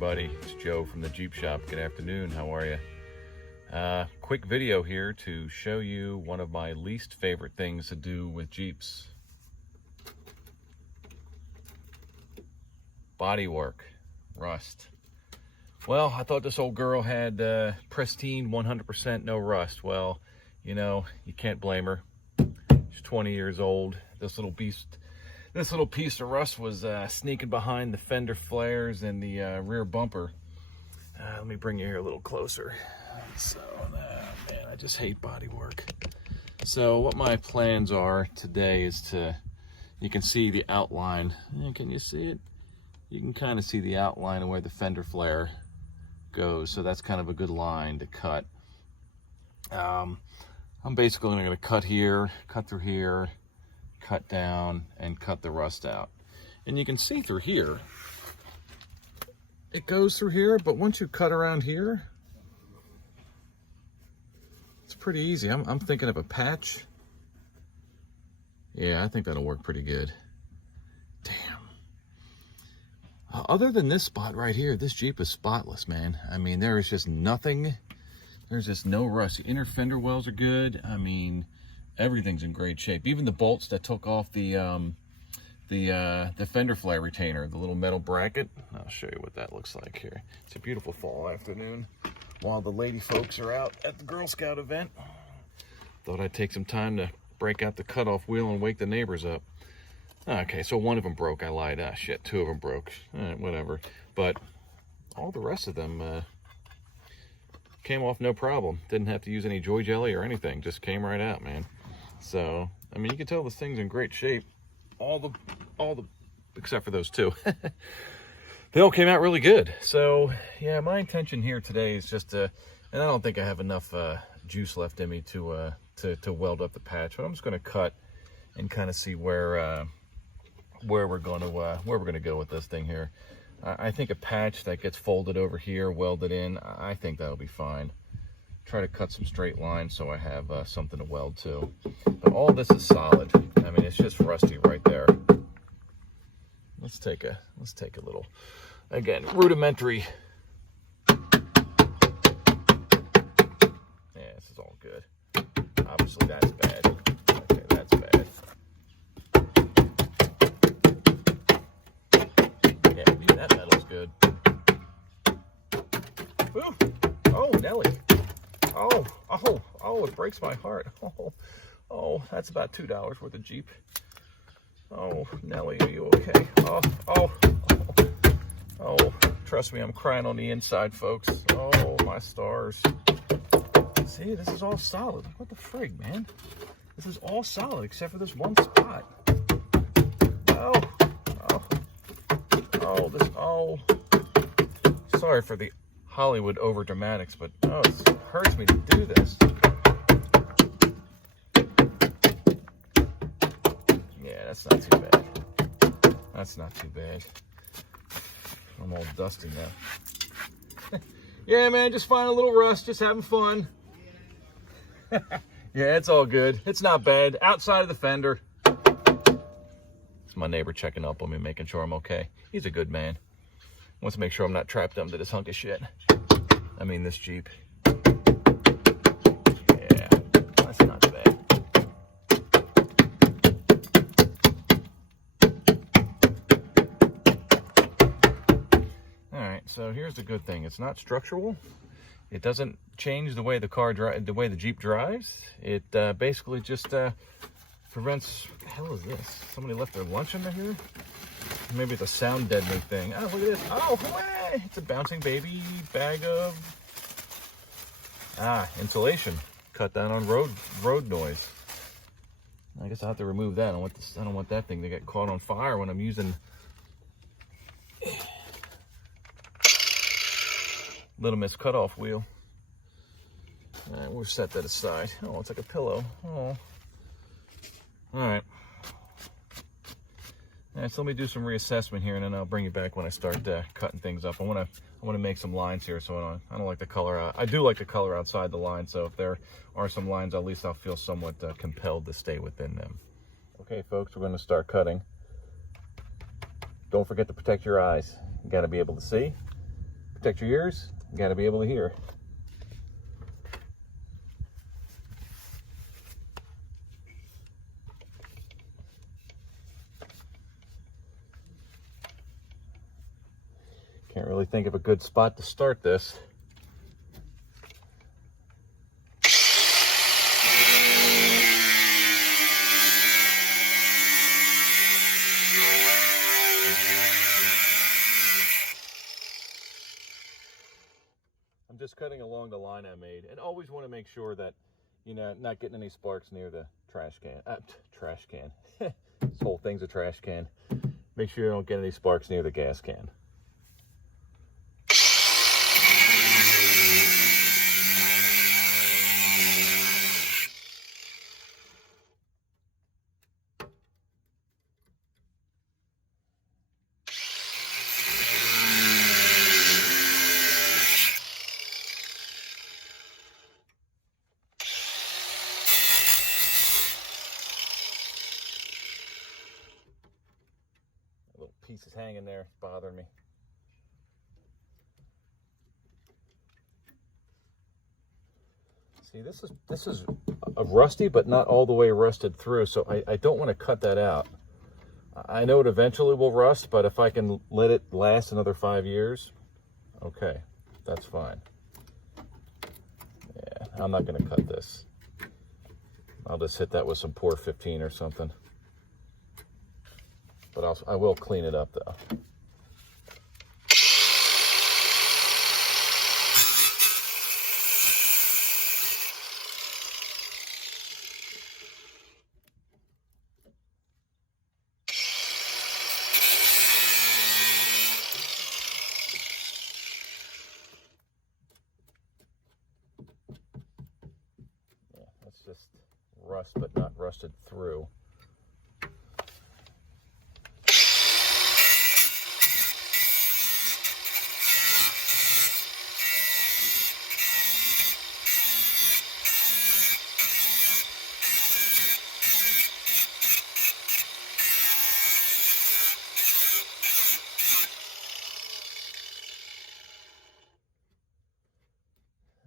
everybody, it's Joe from the Jeep Shop. Good afternoon, how are you? Quick video here to show you one of my least favorite things to do with Jeeps. Bodywork, rust. Well, I thought this old girl had pristine 100% no rust. Well, you know, you can't blame her. She's 20 years old. This little piece of rust was sneaking behind the fender flares and the rear bumper. Let me bring you here a little closer. So, man, I just hate body work. So what my plans are today is you can see the outline. Can you see it? You can kind of see the outline of where the fender flare goes. So that's kind of a good line to cut. I'm basically going to cut here, cut through here, cut down, and cut the rust out. And you can see through here, it goes through here, but once you cut around here, it's pretty easy. I'm thinking of a patch. Yeah, I think that'll work pretty good. Damn. Other than this spot right here, this Jeep is spotless, man. I mean, there is just nothing. There's just no rust. The inner fender wells are good. I mean, everything's in great shape. Even the bolts that took off the fender flare retainer, the little metal bracket. I'll show you what that looks like here. It's a beautiful fall afternoon while the lady folks are out at the Girl Scout event. Thought I'd take some time to break out the cutoff wheel and wake the neighbors up. Okay, so one of them broke. I lied. Ah, shit, two of them broke. Whatever. But all the rest of them came off no problem. Didn't have to use any joy jelly or anything. Just came right out, man. So, I mean, you can tell this thing's in great shape. All the, except for those two. They all came out really good. So, yeah, my intention here today is just to, and I don't think I have enough juice left in me to weld up the patch, but I'm just going to cut and kind of see where we're going to go with this thing here. I think a patch that gets folded over here, welded in, I think that'll be fine. Try to cut some straight lines so I have something to weld to. But all this is solid. I mean, it's just rusty right there. Let's take a little, again, rudimentary. Yeah, this is all good. Obviously that's bad. Okay, that's bad. Yeah, maybe that metal's good. Ooh. Oh, Nelly. Oh, it breaks my heart. Oh, that's about $2 worth of Jeep. Oh, Nelly, are you okay? Oh, trust me, I'm crying on the inside, folks. Oh, my stars. See, this is all solid. What the frig, man? This is all solid except for this one spot. Sorry for the Hollywood over dramatics, but it hurts me to do this. Yeah, that's not too bad. That's not too bad. I'm all dusty now. Yeah, man, just find a little rust, just having fun. Yeah, it's all good. It's not bad. Outside of the fender. It's my neighbor checking up on me, making sure I'm okay. He's a good man. Wants to make sure I'm not trapped under this hunk of shit. I mean, this Jeep. Yeah, that's not bad. All right, so here's the good thing. It's not structural. It doesn't change the way the Jeep drives. It basically just prevents. What the hell is this? Somebody left their lunch under here? Maybe it's a sound deadening thing. Oh, look at this. Oh, hooray! It's a bouncing baby bag of insulation. Cut down on road noise. I guess I'll have to remove that. I don't want that thing to get caught on fire when I'm using Little Miss cutoff wheel. All right, we'll set that aside. Oh, it's like a pillow. Oh. All right. All right, so let me do some reassessment here, and then I'll bring you back when I start cutting things up. I want to make some lines here, so I don't like the color. I do like the color outside the line, so if there are some lines, at least I'll feel somewhat compelled to stay within them. Okay, folks, we're going to start cutting. Don't forget to protect your eyes. You got to be able to see. Protect your ears. You got to be able to hear. Can't really think of a good spot to start this. I'm just cutting along the line I made, and always want to make sure that you're not getting any sparks near the trash can. Trash can. This whole thing's a trash can. Make sure you don't get any sparks near the gas can. Little piece is hanging there, it's bothering me. See, this is a rusty, but not all the way rusted through, so I don't want to cut that out. I know it eventually will rust, but if I can let it last another 5 years, okay, that's fine. Yeah, I'm not going to cut this. I'll just hit that with some Pour 15 or something. But I will clean it up though. Yeah, that's just rust, but not rusted through.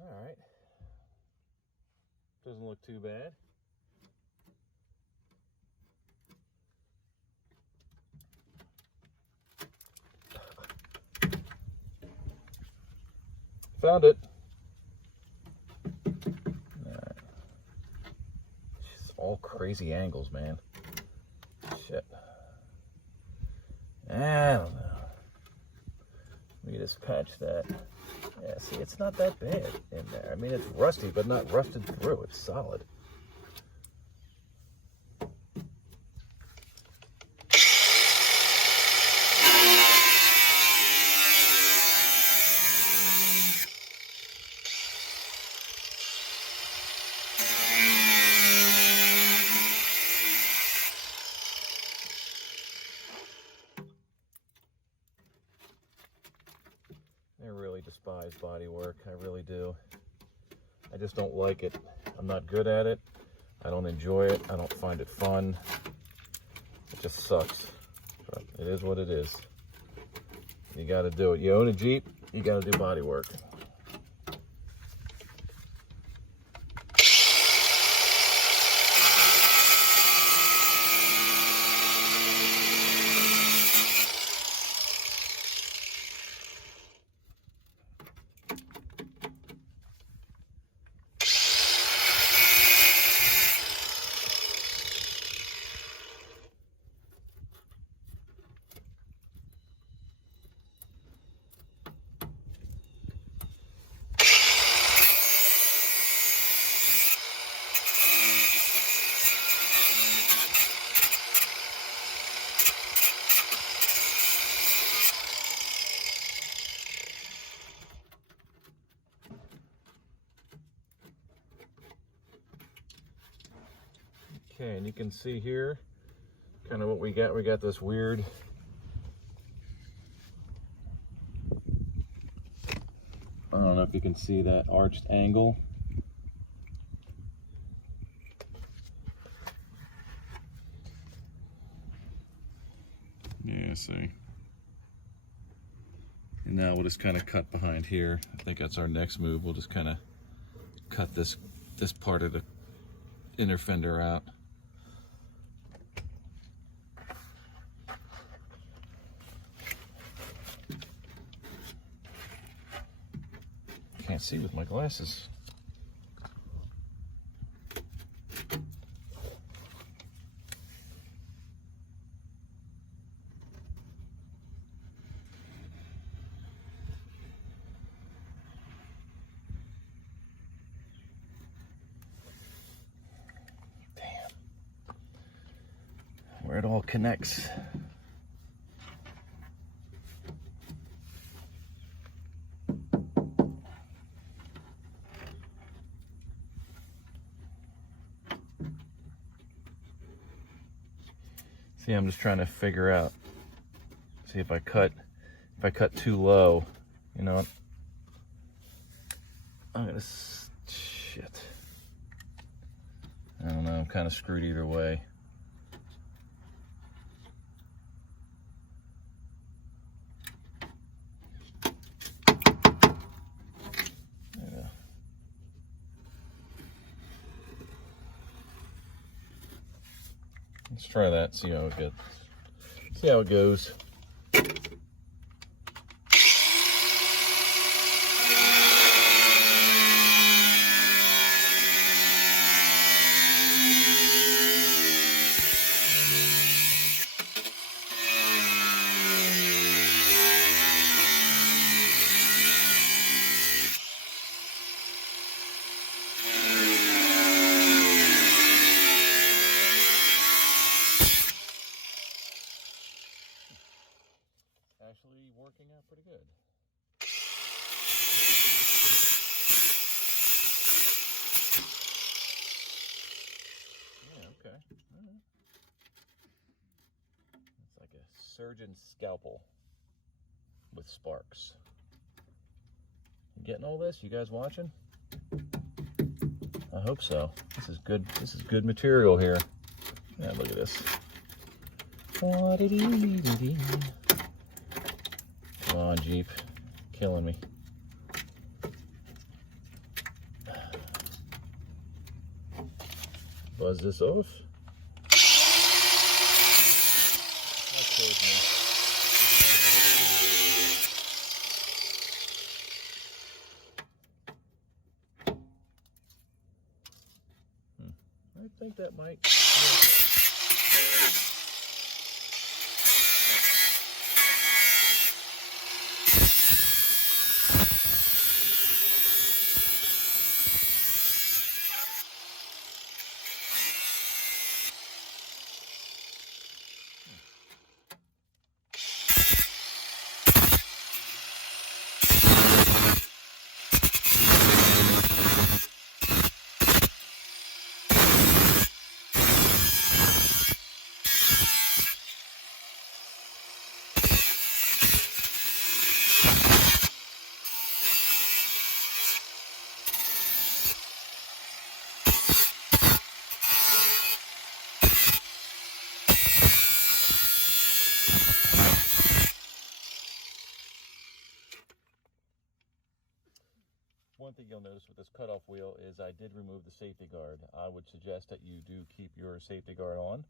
All right, doesn't look too bad. Found it. All right. Just all crazy angles, man. Shit. I don't know. Let me just patch that. Yeah, see, it's not that bad in there. I mean, it's rusty, but not rusted through. It's solid. I really despise body work. I really do. I just don't like it. I'm not good at it. I don't enjoy it. I don't find it fun. It just sucks. But it is what it is. You got to do it. You own a Jeep, you got to do body work. Okay, and you can see here kind of what we got. We got this weird I don't know if you can see that arched angle. Yeah, see. And now we'll just kind of cut behind here. I think that's our next move. We'll just kind of cut this part of the inner fender out. Can't see with my glasses. Where it all connects. See, I'm just trying to figure out, see if I cut too low, you know what? I'm gonna, shit. I don't know, I'm kind of screwed either way. Let's try that, see how it gets. See how it goes. Actually working out pretty good. Yeah, okay. All right. It's like a surgeon's scalpel with sparks. You getting all this? You guys watching? I hope so. This is good. This is good material here. Yeah, look at this. Come on, Jeep. Killing me. Buzz this off. That kills me. I think that might. One thing you'll notice with this cutoff wheel is I did remove the safety guard. I would suggest that you do keep your safety guard on.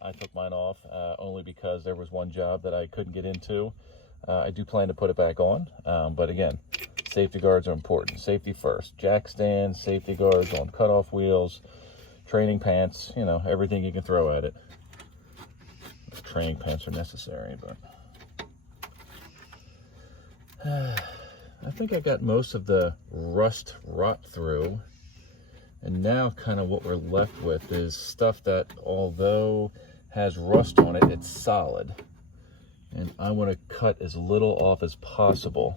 I took mine off only because there was one job that I couldn't get into. I do plan to put it back on, but again, safety guards are important. Safety first. Jack stands, safety guards on cutoff wheels, training pants, you know, everything you can throw at it. Training pants are necessary, but I think I got most of the rot through, and now kind of what we're left with is stuff that, although has rust on it, it's solid, and I want to cut as little off as possible.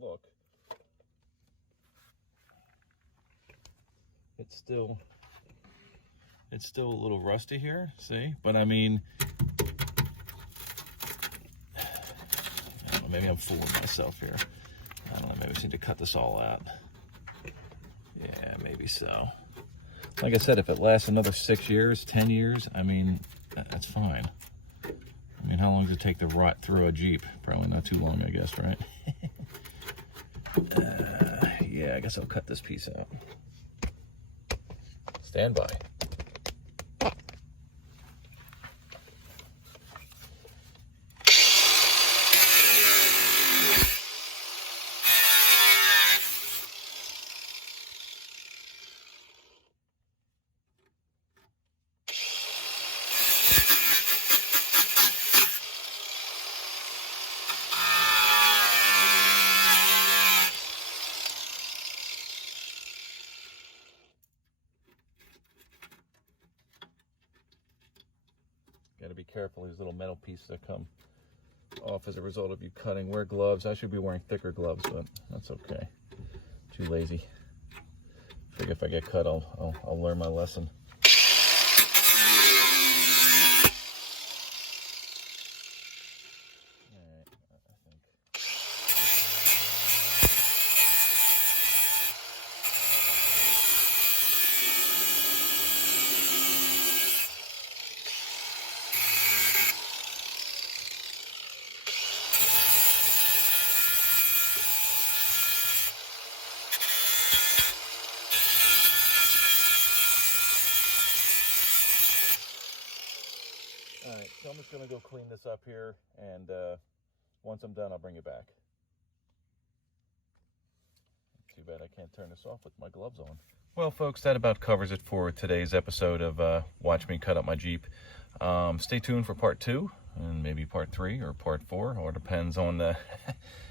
look. It's still a little rusty here, see? But I mean, I don't know, maybe I'm fooling myself here. I don't know, maybe I just need to cut this all out. Yeah, maybe so. Like I said, if it lasts another 6 years, 10 years, I mean, that's fine. I mean, how long does it take to rot through a Jeep? Probably not too long, I guess, right? Yeah, I guess I'll cut this piece out. Stand by. Got to be careful, these little metal pieces that come off as a result of you cutting. Wear gloves. I should be wearing thicker gloves, but that's okay. Too lazy. Figure if I get cut, I'll learn my lesson. Alright, so I'm just going to go clean this up here, and once I'm done, I'll bring it back. Too bad I can't turn this off with my gloves on. Well, folks, that about covers it for today's episode of Watch Me Cut Up My Jeep. Stay tuned for part 2, and maybe part 3 or part 4, or depends on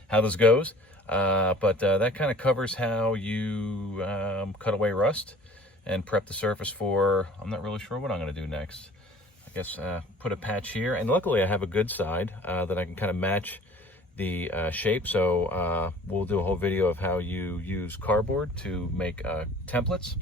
how this goes. But that kind of covers how you cut away rust and prep the surface for, I'm not really sure what I'm going to do next. I guess put a patch here, and luckily I have a good side that I can kind of match the shape. So we'll do a whole video of how you use cardboard to make templates,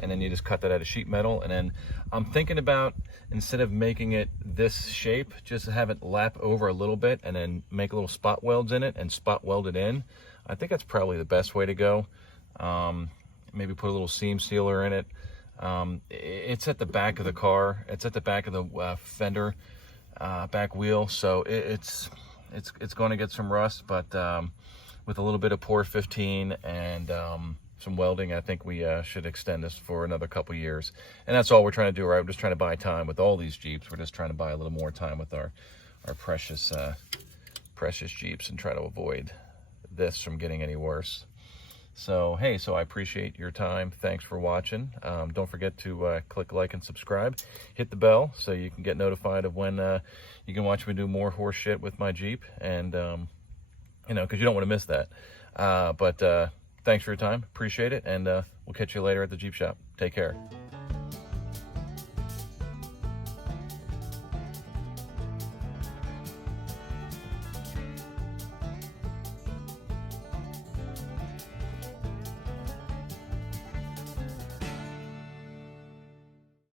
and then you just cut that out of sheet metal. And then I'm thinking about, instead of making it this shape, just have it lap over a little bit and then make little spot welds in it and spot weld it in. I think that's probably the best way to go. Maybe put a little seam sealer in it. It's at the back of the car. It's at the back of the fender, back wheel. So it's going to get some rust, but with a little bit of Pour 15 and some welding, I think we should extend this for another couple years. And that's all we're trying to do, right? We're just trying to buy time with all these Jeeps. We're just trying to buy a little more time with our precious Jeeps and try to avoid this from getting any worse. So, hey, I appreciate your time. Thanks for watching. Don't forget to click like and subscribe. Hit the bell so you can get notified of when you can watch me do more horse shit with my Jeep. And, you know, because you don't want to miss that. But thanks for your time. Appreciate it. And we'll catch you later at the Jeep shop. Take care.